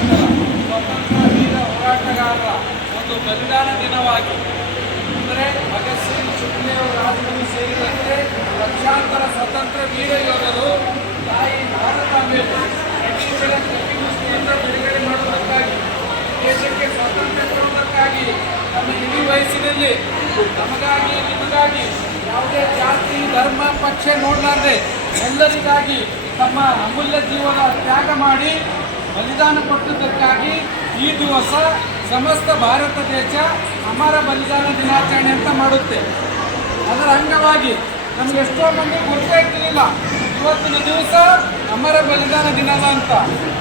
ನಂತರ ಸ್ವತಂತ್ರ ವೀರ ಹೋರಾಟಗಾರರ ಒಂದು ಬಲಿದಾನ ದಿನವಾಗಿ, ಅಂದರೆ ಭಗತ್ ಸಿಂಗ್, ಸುಖದೇವ್, ರಾಜಗುರು ಸೇರಿದಂತೆ ಲಕ್ಷಾಂತರ ಸ್ವತಂತ್ರ ವೀರ ಯೋಧರು ತಾಯಿ ಭಾರತಾಂಬೆಯನ್ನು ಬ್ರಿಟಿಷರ ಕಪಿಮುಷ್ಟಿಯಿಂದ ಬಿಡುಗಡೆ ಮಾಡುವುದಕ್ಕಾಗಿ, ದೇಶಕ್ಕೆ ಸ್ವಾತಂತ್ರ್ಯ ತರುವುದಕ್ಕಾಗಿ ತಮ್ಮ ಇಡೀ ವಯಸ್ಸಿನಲ್ಲಿ ನಮಗಾಗಿ ನಿಮಗಾಗಿ ಯಾವುದೇ ಜಾತಿ ಧರ್ಮ ಪಕ್ಷ ನೋಡಲಾರದೆ ಎಲ್ಲರಿಗಾಗಿ ತಮ್ಮ ಅಮೂಲ್ಯ ಜೀವನ ತ್ಯಾಗ ಮಾಡಿ ಬಲಿದಾನ ಕೊಟ್ಟದ್ದಕ್ಕಾಗಿ ಈ ದಿವಸ ಸಮಸ್ತ ಭಾರತ ದೇಶ ಅಮರ ಬಲಿದಾನ ದಿನಾಚರಣೆ ಅಂತ ಮಾಡುತ್ತೆ. ಅದರ ಅಂಗವಾಗಿ ನಮ್ಗೆ ಎಷ್ಟೋ ಮಂದಿ ಗೊತ್ತೇ ಇರ್ತಿರಲಿಲ್ಲ ಇವತ್ತಿನ ದಿವಸ ಅಮರ ಬಲಿದಾನ ದಿನದ ಅಂತ.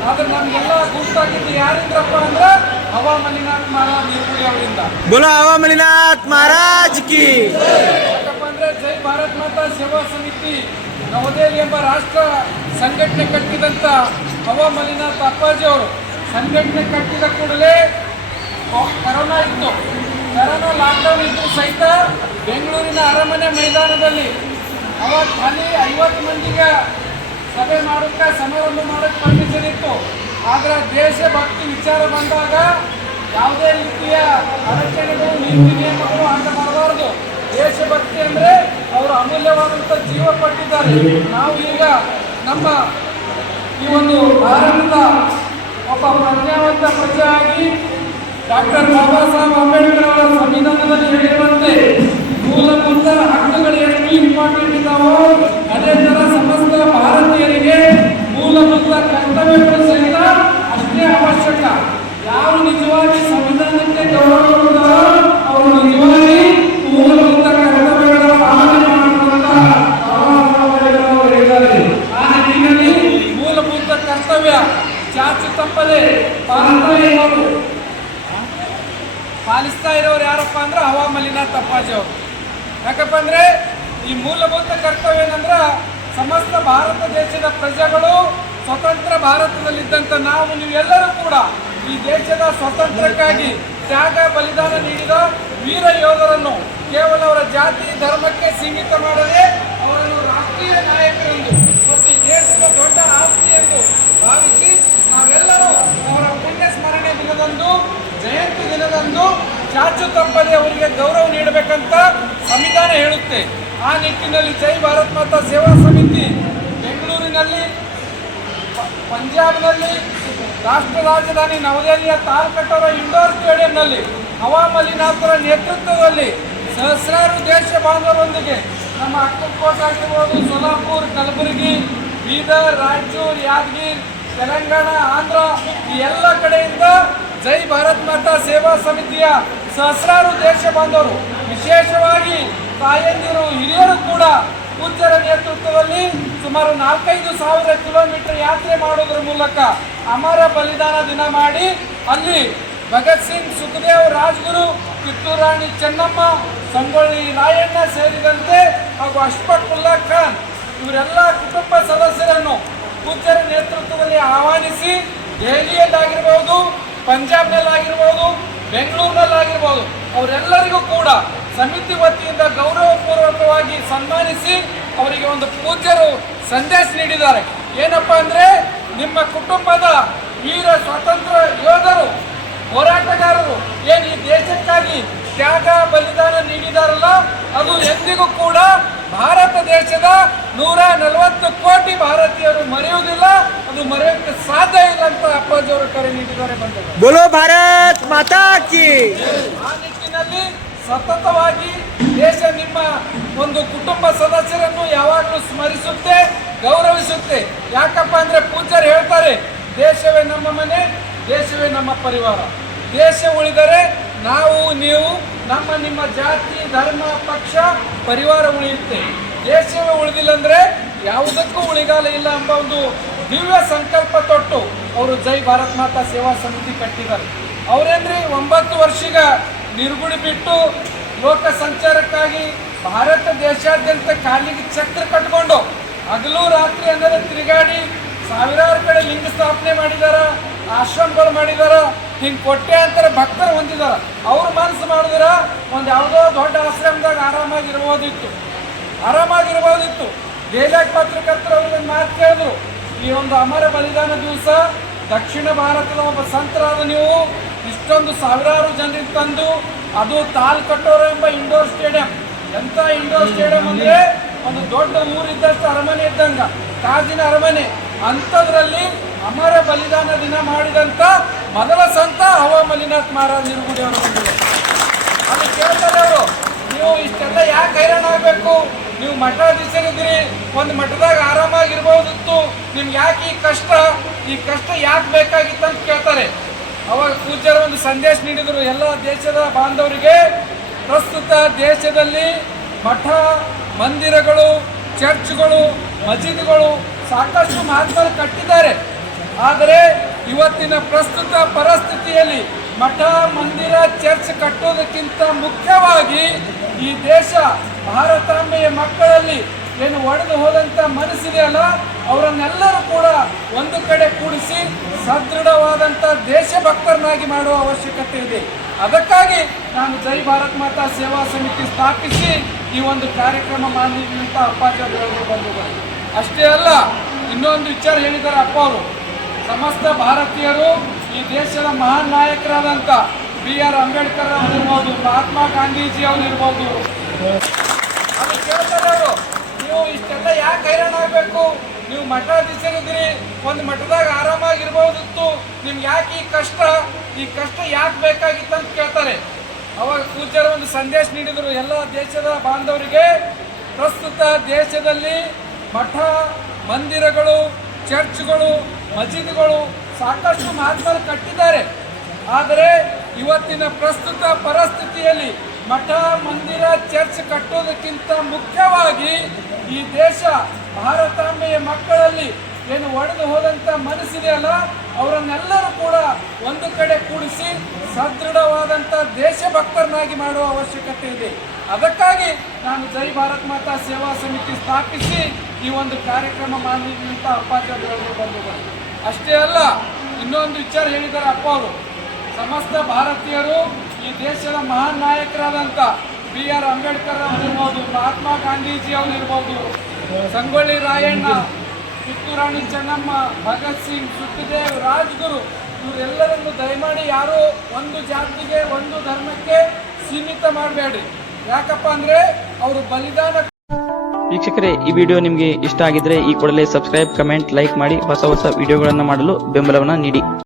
ಆದ್ರೆ ನಮಗೆಲ್ಲ ಗುರ್ತಾಗಿದ್ದು ಯಾರಿಂದ್ರಪ್ಪ ಅಂದ್ರೆ ಹವಾ ಮಲಿನಾಥ್ ಮಹಾರಾಜ್ ನಿರ್ಗುಡಿ ಅವರಿಂದ. ಬೋಲೋ ಹವಾ ಮಲಿನಾಥ್ ಮಹಾರಾಜ್ ಕಿ. ಯಾಕಪ್ಪ ಅಂದ್ರೆ ಜೈ ಭಾರತ್ ಮಾತಾ ಸೇವಾ ಸಮಿತಿ ನವದೆಹಲಿ ಎಂಬ ರಾಷ್ಟ್ರ ಸಂಘಟನೆ ಕಟ್ಟಿದಂಥ ಹವಾ ಮಲಿನಾಥ್ ಅಪ್ಪಾಜಿ ಅವರು ಸಂಘಟನೆ ಕಟ್ಟಿದ ಕೂಡಲೇ ಕರೋನಾ ಇತ್ತು. ಕರೋನಾ ಲಾಕ್ಡೌನ್ ಇದ್ದು ಸಹಿತ ಬೆಂಗಳೂರಿನ ಅರಮನೆ ಮೈದಾನದಲ್ಲಿ ಅವಾಗ ಖಾಲಿ 50 ಮಂದಿಗೆ ಸಭೆ ಮಾಡೋಕ್ಕೆ ಸಮಾರಂಭ ಮಾಡೋಕ್ಕೆ ಪರ್ಮಿಷನ್ ಇತ್ತು. ಆದರೆ ದೇಶಭಕ್ತಿ ವಿಚಾರ ಬಂದಾಗ ಯಾವುದೇ ರೀತಿಯ ಅಡಚಣೆಗಳು, ನೀತಿ ನಿಯಮಗಳು ಅಂತ ಮಾಡಬಾರ್ದು. ದೇಶಭಕ್ತಿ ಅಂದರೆ ಅವರು ಅಮೂಲ್ಯವಾದಂಥ ಜೀವ ಪಟ್ಟಿದ್ದಾರೆ. ನಾವು ಈಗ ನಮ್ಮ ಈ ಒಂದು ಭಾರತದ ಒಬ್ಬ ಪ್ರಜ್ಞಾವಂತ ಪ್ರಜೆಯಾಗಿ ಡಾಕ್ಟರ್ ಬಾಬಾ ಸಾಹೇಬ್ ಅಂಬೇಡ್ಕರ್ ಅವರ ಸಂವಿಧಾನದಲ್ಲಿ ಹೇಳಿರುವಂತೆ ಮೂಲಭೂತ ಹಕ್ಕುಗಳು ಎಷ್ಟು ಇಂಪಾರ್ಟೆಂಟ್ ಇದ್ದಾವೋ ಅದೇ ಥರ ಸಮಸ್ತ ಭಾರತೀಯರಿಗೆ ಮೂಲಭೂತ ಕರ್ತವ್ಯಗಳು ಸಹಿತ ಅಷ್ಟೇ ಅವಶ್ಯಕ. ಯಾರು ನಿಜವಾಗಿ ಸಂವಿಧಾನಕ್ಕೆ ಗೌರವ ಕೊಡ್ತಾರೋ ಅವರು ನಿಜವಾಗಿ ಮೂಲಭೂತ ಕರ್ತವ್ಯಗಳ ಪಾಲನೆ ಮಾಡುವಂತ ಹೇಳಿದ್ದಾರೆ. ಆ ನಿಟ್ಟಿನಲ್ಲಿ ಮೂಲಭೂತ ಕರ್ತವ್ಯ ಚಾಚು ತಪ್ಪದೆ ಪಾಲಿಸ್ತಾ ಇರೋರು ಯಾರಪ್ಪ ಅಂದ್ರೆ ಹವಾ ಮಲಿನಾಥ್ ಅಪ್ಪಾಜಿ ಅವರು. ಯಾಕಪ್ಪ ಅಂದ್ರೆ ಈ ಮೂಲಭೂತ ಕರ್ತವ್ಯ ಏನಂದ್ರೆ ಸಮಸ್ತ ಭಾರತ ದೇಶದ ಪ್ರಜೆಗಳು ಸ್ವತಂತ್ರ ಭಾರತದಲ್ಲಿದ್ದಂಥ ನಾವು ನೀವೆಲ್ಲರೂ ಕೂಡ ಈ ದೇಶದ ಸ್ವಾತಂತ್ರ್ಯಕ್ಕಾಗಿ ತ್ಯಾಗ ಬಲಿದಾನ ನೀಡಿದ ವೀರ ಯೋಧರನ್ನು ಕೇವಲ ಅವರ ಜಾತಿ ಧರ್ಮಕ್ಕೆ ಸೀಮಿತ ಮಾಡದೆ ಅವರನ್ನು ರಾಷ್ಟ್ರೀಯ ನಾಯಕರೆಂದು ಮತ್ತು ಈ ದೇಶದ ದೊಡ್ಡ ಆಸ್ತಿ ಎಂದು ಭಾವಿಸಿ ನಾವೆಲ್ಲರೂ ಅವರ ಪುಣ್ಯ ಸ್ಮರಣೆ ದಿನದಂದು, ಜಯಂತಿ ದಿನದಂದು ಚಾಚು ತಪ್ಪದೆ ಅವರಿಗೆ ಗೌರವ ನೀಡಬೇಕಂತ ಸಂವಿಧಾನ ಹೇಳುತ್ತೆ. ಆ ನಿಟ್ಟಿನಲ್ಲಿ ಜೈ ಭಾರತ್ ಮಾತಾ ಸೇವಾ ಸಮಿತಿ ಬೆಂಗಳೂರಿನಲ್ಲಿ, ಪಂಜಾಬ್ನಲ್ಲಿ, ರಾಷ್ಟ್ರ ರಾಜಧಾನಿ ನವದೆಹಲಿಯ ತಾಲ್ಕಟೋರ ಇಂಡೋರ್ ಸ್ಟೇಡಿಯಂನಲ್ಲಿ ಹವಾ ಮಲಿನಾಥರ ನೇತೃತ್ವದಲ್ಲಿ ಸಹಸ್ರಾರು ದೇಶ ಬಾಂಧವರೊಂದಿಗೆ ನಮ್ಮ ಅಕ್ಕಲಕೋಟೆ ಆಗಿರ್ಬೋದು, ಸೋಲಾಪುರ್, ಕಲಬುರಗಿ, ಬೀದರ್, ರಾಯಚೂರು, ಯಾದಗಿರಿ, ತೆಲಂಗಾಣ, ಆಂಧ್ರ ಈ ಎಲ್ಲ ಕಡೆಯಿಂದ ಜೈ ಭಾರತ್ ಮಾತಾ ಸೇವಾ ಸಮಿತಿಯ ಸಹಸ್ರಾರು ದೇಶ ಬಾಂಧವರು, ವಿಶೇಷವಾಗಿ ತಾಯಂದಿರು, ಹಿರಿಯರು ಕೂಡ ಪೂಜ್ಯರ ನೇತೃತ್ವದಲ್ಲಿ ಸುಮಾರು 4-5 ಕಿಲೋಮೀಟರ್ ಯಾತ್ರೆ ಮಾಡೋದ್ರ ಮೂಲಕ ಅಮರ ಬಲಿದಾನ ದಿನ ಮಾಡಿ ಅಲ್ಲಿ ಭಗತ್ ಸಿಂಗ್, ಸುಖದೇವ್, ರಾಜಗುರು, ಕಿತ್ತೂರು ರಾಣಿ ಚೆನ್ನಮ್ಮ, ಸಂಗೊಳ್ಳಿ ರಾಯಣ್ಣ ಸೇರಿದಂತೆ ಹಾಗೂ ಅಶ್ಫಾಕುಲ್ಲಾ ಖಾನ್ ಇವರೆಲ್ಲ ಕುಟುಂಬ ಸದಸ್ಯರನ್ನು ಪೂಜ್ಯರ ನೇತೃತ್ವದಲ್ಲಿ ಆಹ್ವಾನಿಸಿ ದೆಹಲಿಯಲ್ಲಾಗಿರ್ಬೋದು, ಪಂಜಾಬ್ನಲ್ಲಾಗಿರ್ಬೋದು, ಬೆಂಗಳೂರಿನಲ್ಲಾಗಿರ್ಬೋದು ಅವರೆಲ್ಲರಿಗೂ ಕೂಡ ಸಮಿತಿ ವತಿಯಿಂದ ಗೌರವಪೂರ್ವಕವಾಗಿ ಸನ್ಮಾನಿಸಿ ಅವರಿಗೆ ಒಂದು ಪೂಜ್ಯರು ಸಂದೇಶ ನೀಡಿದ್ದಾರೆ. ಏನಪ್ಪ ಅಂದರೆ ನಿಮ್ಮ ಕುಟುಂಬದ ವೀರ ಸ್ವಾತಂತ್ರ್ಯ ಯೋಧರು, ಹೋರಾಟಗಾರರು ಏನು ಈ ದೇಶಕ್ಕಾಗಿ ತ್ಯಾಗ ಬಲಿದಾನ ನೀಡಿದಾರಲ್ಲ ಅದು ಎಂದಿಗೂ ಕೂಡ ಭಾರತ ದೇಶದ 140 ಕೋಟಿ ಭಾರತೀಯರು ಮರೆಯುವುದಿಲ್ಲ, ಅದು ಮರೆಯೋಕ್ಕೆ ಸಾಧ್ಯ ಇಲ್ಲ ಅಂತ ಅಪ್ಪಾಜಿ ಅವರು ಕರೆ ನೀಡಿದ್ದಾರೆ. ಬಂದರು ಬೋಲೋ ಭಾರತ್ ಮಾತಾ ಕಿ. ಆ ನಿಟ್ಟಿನಲ್ಲಿ ಸತತವಾಗಿ ದೇಶ ನಿಮ್ಮ ಒಂದು ಕುಟುಂಬ ಸದಸ್ಯರನ್ನು ಯಾವಾಗಲೂ ಸ್ಮರಿಸುತ್ತೆ, ಗೌರವಿಸುತ್ತೆ. ಯಾಕಪ್ಪ ಅಂದ್ರೆ ಪೂಜ್ಯರು ಹೇಳ್ತಾರೆ, ದೇಶವೇ ನಮ್ಮ ಮನೆ, ದೇಶವೇ ನಮ್ಮ ಪರಿವಾರ. ದೇಶ ಉಳಿದರೆ ನಾವು ನೀವು ನಿಮ್ಮ ಜಾತಿ ಧರ್ಮ ಪಕ್ಷ ಪರಿವಾರ ಉಳಿಯುತ್ತೆ. ದೇಶವೇ ಉಳಿದಿಲ್ಲ ಅಂದ್ರೆ ಯಾವುದಕ್ಕೂ ಉಳಿಗಾಲ ಇಲ್ಲ ಎಂಬ ಒಂದು ದಿವ್ಯ ಸಂಕಲ್ಪ ತೊಟ್ಟು ಅವರು ಜೈ ಭಾರತ್ ಮಾತಾ ಸೇವಾ ಸಮಿತಿ ಕಟ್ಟಿದ್ದಾರೆ. ಅವರೇನ್ರಿ 9 ವರ್ಷಗ ನಿರ್ಗುಡಿ ಬಿಟ್ಟು ಲೋಕ ಸಂಚಾರಕ್ಕಾಗಿ ಭಾರತ ದೇಶಾದ್ಯಂತ ಕಾಲಿಗೆ ಚಕ್ರ ಕಟ್ಕೊಂಡು ಹಗಲು ರಾತ್ರಿ ಅಂದರೆ ತಿರುಗಾಡಿ ಸಾವಿರಾರು ಕಡೆ ಲಿಂಗ ಸ್ಥಾಪನೆ ಮಾಡಿದಾರ, ಆಶ್ರಮಗಳು ಮಾಡಿದಾರ, ಹಿಂಗೆ ಕೋಟ್ಯಾಂತರ ಭಕ್ತರು ಹೊಂದಿದಾರ. ಅವ್ರ ಮನಸ್ಸು ಮಾಡಿದ್ರ ಒಂದು ಯಾವುದೋ ದೊಡ್ಡ ಆಶ್ರಮದಾಗ ಆರಾಮಾಗಿರ್ಬೋದಿತ್ತು. ಡೈಲಾಗ್ ಪತ್ರಕರ್ತರು ಅವ್ರಿಗೆ ಮಾತು ಕೇಳಿದ್ರು, ಈ ಒಂದು ಅಮರ ಬಲಿದಾನ ದಿವಸ ದಕ್ಷಿಣ ಭಾರತದ ಒಬ್ಬ ಸಂತರಾದ ನೀವು ಇಷ್ಟೊಂದು ಸಾವಿರಾರು ಜನರಿಗೆ ತಂದು ಅದು ತಾಲ್ಕಟ್ಟೋರ ಎಂಬ ಇಂಡೋರ್ ಸ್ಟೇಡಿಯಂ, ಎಂಥ ಇಂಡೋರ್ ಸ್ಟೇಡಿಯಂ ಅಂದರೆ ಒಂದು ದೊಡ್ಡ ಊರಿದ್ದಷ್ಟು ಅರಮನೆ ಇದ್ದಂಗ, ಕಾಜಿನ ಅರಮನೆ, ಅಂಥದ್ರಲ್ಲಿ ಅಮರ ಬಲಿದಾನ ದಿನ ಮಾಡಿದಂಥ ಮೊದಲ ಸಂತ ಹವಾ ಮಲ್ಲಿನಾಥ್ ಮಹಾರಾಜ್ ನಿರುಗುಡಿ ಅವರು ಬಂದಿದೆ. ಅದು ಕೇಳ್ತಾರೆ ಅವರು, ನೀವು ಇಷ್ಟೆಲ್ಲ ಯಾಕೆ ಹೈರಾಣ ಆಗಬೇಕು, ನೀವು ಮಠಾಧೀಶರಿದ್ದೀರಿ, ಒಂದು ಮಠದಾಗ ಆರಾಮಾಗಿರ್ಬೋದಿತ್ತು, ನಿಮ್ಗೆ ಯಾಕೆ ಈ ಕಷ್ಟ ಯಾಕೆ ಬೇಕಾಗಿತ್ತು ಅಂತ ಕೇಳ್ತಾರೆ. ಅವಾಗ ಪೂಜ್ಯರು ಒಂದು ಸಂದೇಶ ನೀಡಿದರು ಎಲ್ಲ ದೇಶದ ಬಾಂಧವರಿಗೆ. ಪ್ರಸ್ತುತ ದೇಶದಲ್ಲಿ ಮಠ, ಮಂದಿರಗಳು, ಚರ್ಚ್ಗಳು, ಮಸೀದಿಗಳು ಸಾಕಷ್ಟು ಮಹಾತ್ಮರು ಕಟ್ಟಿದ್ದಾರೆ. ಆದರೆ ಇವತ್ತಿನ ಪ್ರಸ್ತುತ ಪರಿಸ್ಥಿತಿಯಲ್ಲಿ ಮಠ, ಮಂದಿರ, ಚರ್ಚ್ ಕಟ್ಟೋದಕ್ಕಿಂತ ಮುಖ್ಯವಾಗಿ ಈ ದೇಶ ಭಾರತಾಂಬೆಯ ಮಕ್ಕಳಲ್ಲಿ ಏನು ಒಡೆದು ಹೋದಂಥ ಮನಸ್ಸಿದೆಯಲ್ಲ, ಅವರನ್ನೆಲ್ಲರೂ ಕೂಡ ಒಂದು ಕಡೆ ಕೂಡಿಸಿ ಸದೃಢವಾದಂಥ ದೇಶಭಕ್ತರನ್ನಾಗಿ ಮಾಡುವ ಅವಶ್ಯಕತೆ ಇದೆ. ಅದಕ್ಕಾಗಿ ನಾನು ಜೈ ಭಾರತ್ ಮಾತಾ ಸೇವಾ ಸಮಿತಿ ಸ್ಥಾಪಿಸಿ ಈ ಒಂದು ಕಾರ್ಯಕ್ರಮ ಮಾಡಿದಂಥ ಅಪ್ಪಾಜಿಯವರು ಬಂದಿದ್ದಾರೆ. ಅಷ್ಟೇ ಅಲ್ಲ, ಇನ್ನೊಂದು ವಿಚಾರ ಹೇಳಿದ್ದಾರೆ ಅಪ್ಪ ಅವರು. ಸಮಸ್ತ ಭಾರತೀಯರು ಈ ದೇಶದ ಮಹಾನ್ ನಾಯಕರಾದಂಥ BR ಅಂಬೇಡ್ಕರ್ ಅವರಿರ್ಬೋದು, ಮಹಾತ್ಮ ಗಾಂಧೀಜಿ ಅವರಿರ್ಬೋದು, ಅದು ಕೇಳ್ತಾರೆ ಅವರು, ನೀವು ಇಷ್ಟೆಲ್ಲ ಯಾಕೆ ಹೈರಾಣ ಆಗಬೇಕು, ನೀವು ಮಠಾಧೀಶರಿದ್ದೀರಿ, ಒಂದು ಮಠದಾಗ ಆರಾಮಾಗಿರ್ಬೋದಿತ್ತು, ನಿಮ್ಗೆ ಯಾಕೆ ಈ ಕಷ್ಟ ಯಾಕೆ ಬೇಕಾಗಿತ್ತು ಅಂತ ಕೇಳ್ತಾರೆ. ಅವಾಗ ಪೂಜ್ಯರು ಒಂದು ಸಂದೇಶ ನೀಡಿದರು ಎಲ್ಲ ದೇಶದ ಬಾಂಧವರಿಗೆ. ಪ್ರಸ್ತುತ ದೇಶದಲ್ಲಿ ಮಠ, ಮಂದಿರಗಳು, ಚರ್ಚ್ಗಳು, ಮಸೀದಿಗಳು ಸಾಕಷ್ಟು ಮಹಾತ್ಮರು ಕಟ್ಟಿದ್ದಾರೆ. ಆದರೆ ಇವತ್ತಿನ ಪ್ರಸ್ತುತ ಪರಿಸ್ಥಿತಿಯಲ್ಲಿ ಮಠ, ಮಂದಿರ, ಚರ್ಚ್ ಕಟ್ಟೋದಕ್ಕಿಂತ ಮುಖ್ಯವಾಗಿ ಈ ದೇಶ ಭಾರತಾಂಬೆಯ ಮಕ್ಕಳಲ್ಲಿ ಏನು ಒಡೆದು ಹೋದಂಥ ಮನಸ್ಸಿದೆಯಲ್ಲ, ಅವರನ್ನೆಲ್ಲರೂ ಕೂಡ ಒಂದು ಕಡೆ ಕೂಡಿಸಿ ಸದೃಢವಾದಂಥ ದೇಶಭಕ್ತರನ್ನಾಗಿ ಮಾಡುವ ಅವಶ್ಯಕತೆ ಇದೆ. ಅದಕ್ಕಾಗಿ ನಾನು ಜೈ ಭಾರತ್ ಮಾತಾ ಸೇವಾ ಸಮಿತಿ ಸ್ಥಾಪಿಸಿ ಈ ಒಂದು ಕಾರ್ಯಕ್ರಮ ಮಾಡಿದಂಥ ಅಪ್ಪಾಜಿಯವರು ಬಂದಿದ್ದಾರೆ. ಅಷ್ಟೇ ಅಲ್ಲ, ಇನ್ನೊಂದು ವಿಚಾರ ಹೇಳಿದ್ದಾರೆ ಅಪ್ಪ ಅವರು. ಸಮಸ್ತ ಭಾರತೀಯರು ಈ ದೇಶದ ಮಹಾನ್ ನಾಯಕರಾದಂಥ BR ಅಂಬೇಡ್ಕರ್ ಅವರಿರ್ಬೋದು, ಮಹಾತ್ಮ ಗಾಂಧೀಜಿ ಅವರಿರ್ಬೋದು, ಸಂಗೊಳ್ಳಿ ರಾಯಣ್ಣ, ಕಿತ್ತೂರಾಣಿ ಚೆನ್ನಮ್ಮ, ಭಗತ್ ಸಿಂಗ್, ಸುಖದೇವ್, ರಾಜ್ಗುರು, ಇವರೆಲ್ಲರನ್ನು ದಯಮಾಡಿ ಯಾರು ಒಂದು ಜಾತಿಗೆ, ಒಂದು ಧರ್ಮಕ್ಕೆ ಸೀಮಿತ ಮಾಡಬೇಡ್ರಿ. ಯಾಕಪ್ಪ ಅಂದರೆ ಅವರು ಬಲಿದಾನ. ವೀಕ್ಷಕರೇ, ಈ ವಿಡಿಯೋ ನಿಮಗೆ ಇಷ್ಟ ಆಗಿದ್ರೆ ಈ ಕೂಡಲೇ ಸಬ್ಸ್ಕ್ರೈಬ್, ಕಮೆಂಟ್, ಲೈಕ್ ಮಾಡಿ ಹೊಸ ವಿಡಿಯೋಗಳನ್ನು ಮಾಡಲು ಬೆಂಬಲವನ್ನು ನೀಡಿ.